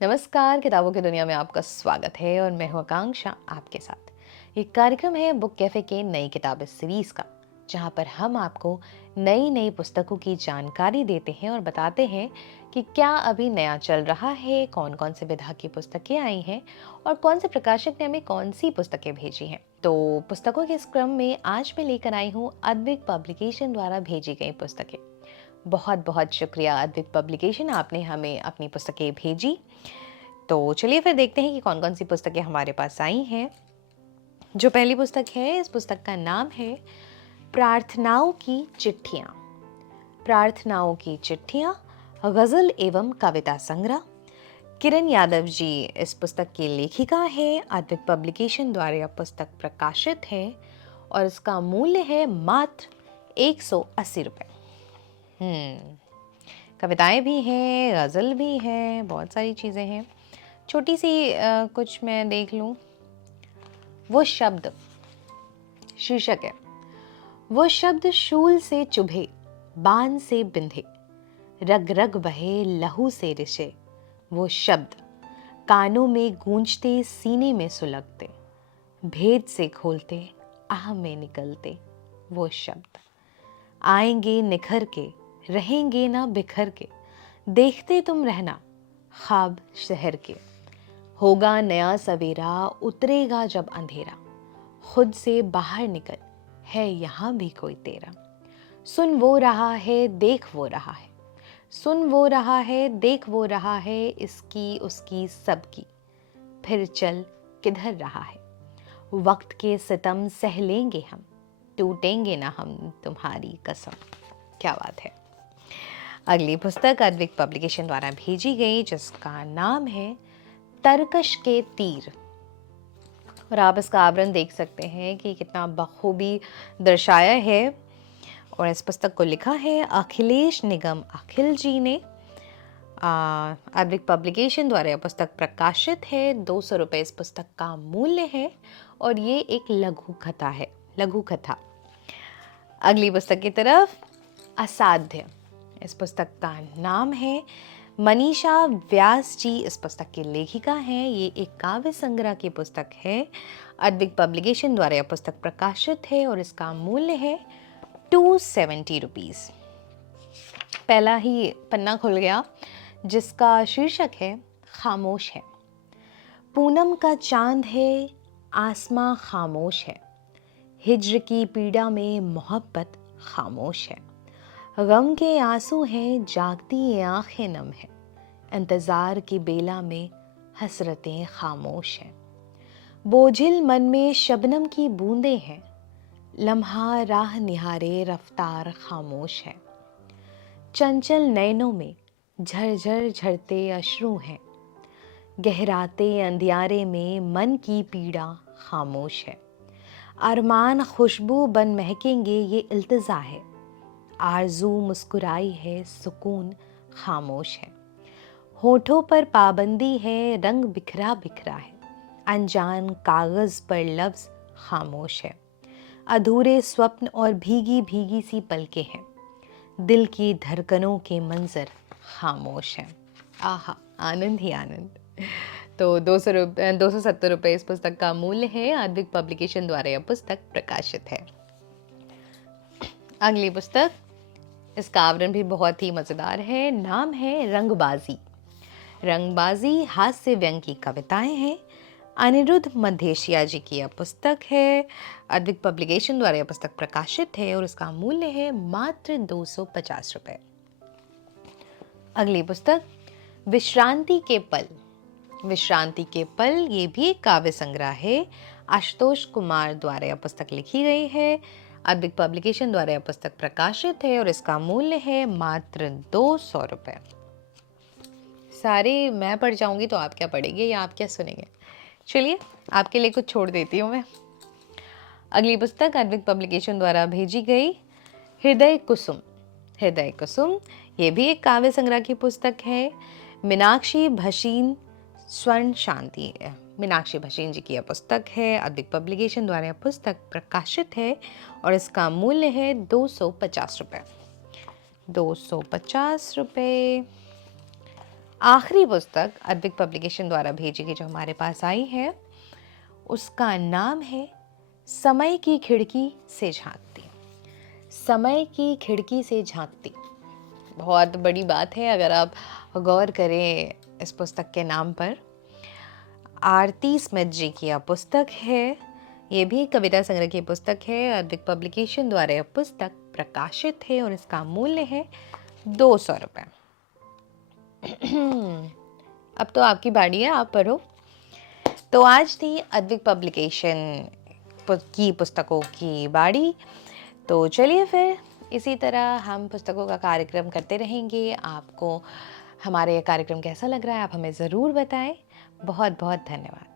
नमस्कार, किताबों की दुनिया में आपका स्वागत है और मैं हूं आकांक्षा आपके साथ। ये कार्यक्रम है बुक कैफे के नई किताबें सीरीज का, जहां पर हम आपको नई नई पुस्तकों की जानकारी देते हैं और बताते हैं कि क्या अभी नया चल रहा है, कौन कौन से विधा की पुस्तकें आई हैं और कौन से प्रकाशक ने हमें कौन सी पुस्तकें भेजी हैं। तो पुस्तकों के इस क्रम में आज मैं लेकर आई हूँ अद्विक पब्लिकेशन द्वारा भेजी गई पुस्तकें। बहुत बहुत शुक्रिया अद्विक पब्लिकेशन, आपने हमें अपनी पुस्तकें भेजी। तो चलिए फिर देखते हैं कि कौन कौन सी पुस्तकें हमारे पास आई हैं। जो पहली पुस्तक है, इस पुस्तक का नाम है प्रार्थनाओं की चिट्ठियाँ। प्रार्थनाओं की चिट्ठियाँ, गजल एवं कविता संग्रह। किरण यादव जी इस पुस्तक की लेखिका है। अद्विक पब्लिकेशन द्वारा यह पुस्तक प्रकाशित है और इसका मूल्य है मात्र 180 रुपये। कविताएं भी हैं, गज़ल भी है, बहुत सारी चीज़ें हैं। छोटी सी कुछ मैं देख लूं। वो शब्द शीर्षक है, वो शब्द शूल से चुभे, बाण से बिंधे, रग रग बहे लहू से रिसे। वो शब्द कानों में गूंजते, सीने में सुलगते, भेद से खोलते, आह में निकलते। वो शब्द आएंगे निखर के, रहेंगे ना बिखर के, देखते तुम रहना ख्वाब शहर के। होगा नया सवेरा, उतरेगा जब अंधेरा, खुद से बाहर निकल, है यहाँ भी कोई तेरा। सुन वो रहा है, देख वो रहा है, सुन वो रहा है, देख वो रहा है, इसकी उसकी सबकी, फिर चल किधर रहा है। वक्त के सितम सह लेंगे हम, टूटेंगे ना हम तुम्हारी कसम। क्या बात है। अगली पुस्तक अद्विक पब्लिकेशन द्वारा भेजी गई, जिसका नाम है तरकश के तीर। और आप इसका आवरण देख सकते हैं कि कितना बखूबी दर्शाया है। और इस पुस्तक को लिखा है अखिलेश निगम अखिल जी ने। अद्विक पब्लिकेशन द्वारा यह पुस्तक प्रकाशित है। 200 रुपये इस पुस्तक का मूल्य है और ये एक लघु कथा है, लघु कथा। अगली पुस्तक की तरफ, असाध्य। इस पुस्तक का नाम है, मनीषा व्यास जी इस पुस्तक की लेखिका हैं। ये एक काव्य संग्रह की पुस्तक है। अद्विक पब्लिकेशन द्वारा यह पुस्तक प्रकाशित है और इसका मूल्य है 270 रुपीज़। पहला ही पन्ना खुल गया, जिसका शीर्षक है खामोश है। पूनम का चांद है, आसमां खामोश है, हिज्र की पीड़ा में मोहब्बत खामोश है। गम के आंसू हैं, जागती ये आंखें नम है, इंतजार की बेला में हसरतें खामोश हैं। बोझिल मन में शबनम की बूंदें हैं, लम्हा राह निहारे रफ्तार खामोश है। चंचल नैनों में झरझर झरते अश्रु हैं, गहराते अंधियारे में मन की पीड़ा खामोश है। अरमान खुशबू बन महकेंगे ये इल्तिजा है, आरज़ू मुस्कुराई है, सुकून खामोश है। होठों पर पाबंदी है, रंग बिखरा बिखरा है, अनजान कागज़ पर लफ्ज़ खामोश है। अधूरे स्वप्न और भीगी भीगी सी पलकें हैं, दिल की धड़कनों के मंजर खामोश हैं। आहा, आनंद ही आनंद। तो 270 रुपये इस पुस्तक का मूल्य है। अद्विक पब्लिकेशन द्वारा यह पुस्तक प्रकाशित है। अगली पुस्तक, इसका आवरण भी बहुत ही मज़ेदार है। नाम है रंगबाजी। रंगबाजी हास्य व्यंग की कविताएं हैं। अनिरुद्ध मध्य जी की यह पुस्तक है। अद्विक पब्लिकेशन द्वारा यह पुस्तक प्रकाशित है और इसका मूल्य है मात्र 250 रुपये। अगली पुस्तक, विश्रांति के पल। विश्रांति के पल ये भी एक काव्य संग्रह है। आशुतोष कुमार द्वारा यह पुस्तक लिखी गई है। अद्विक पब्लिकेशन द्वारा यह पुस्तक प्रकाशित है और इसका मूल्य है मात्र 200 रुपये। सारे मैं पढ़ जाऊंगी तो आप क्या पढ़ेंगे या आप क्या सुनेंगे? चलिए, आपके लिए कुछ छोड़ देती हूँ मैं। अगली पुस्तक अद्विक पब्लिकेशन द्वारा भेजी गई, हृदय कुसुम। हृदय कुसुम ये भी एक काव्य संग्रह की पुस्तक है। मीनाक्षी भसीन स्वर्ण शांति, मीनाक्षी भसीन जी की यह पुस्तक है। अद्विक पब्लिकेशन द्वारा यह पुस्तक प्रकाशित है और इसका मूल्य है 250 रुपये। 250 रुपये। आखिरी पुस्तक अद्विक पब्लिकेशन द्वारा भेजी गई जो हमारे पास आई है, उसका नाम है समय की खिड़की से झांकती। समय की खिड़की से झांकती, बहुत बड़ी बात है अगर आप गौर करें इस पुस्तक के नाम पर। आरती स्मिथ जी की यह पुस्तक है, ये भी कविता संग्रह की पुस्तक है। अद्विक पब्लिकेशन द्वारा यह पुस्तक प्रकाशित है और इसका मूल्य है 200 रुपये। अब तो आपकी बारी है, आप पढ़ो। तो आज थी अद्विक पब्लिकेशन की पुस्तकों की बारी। तो चलिए फिर इसी तरह हम पुस्तकों का कार्यक्रम करते रहेंगे। आपको हमारा यह कार्यक्रम कैसा लग रहा है आप हमें ज़रूर बताएं। बहुत बहुत धन्यवाद।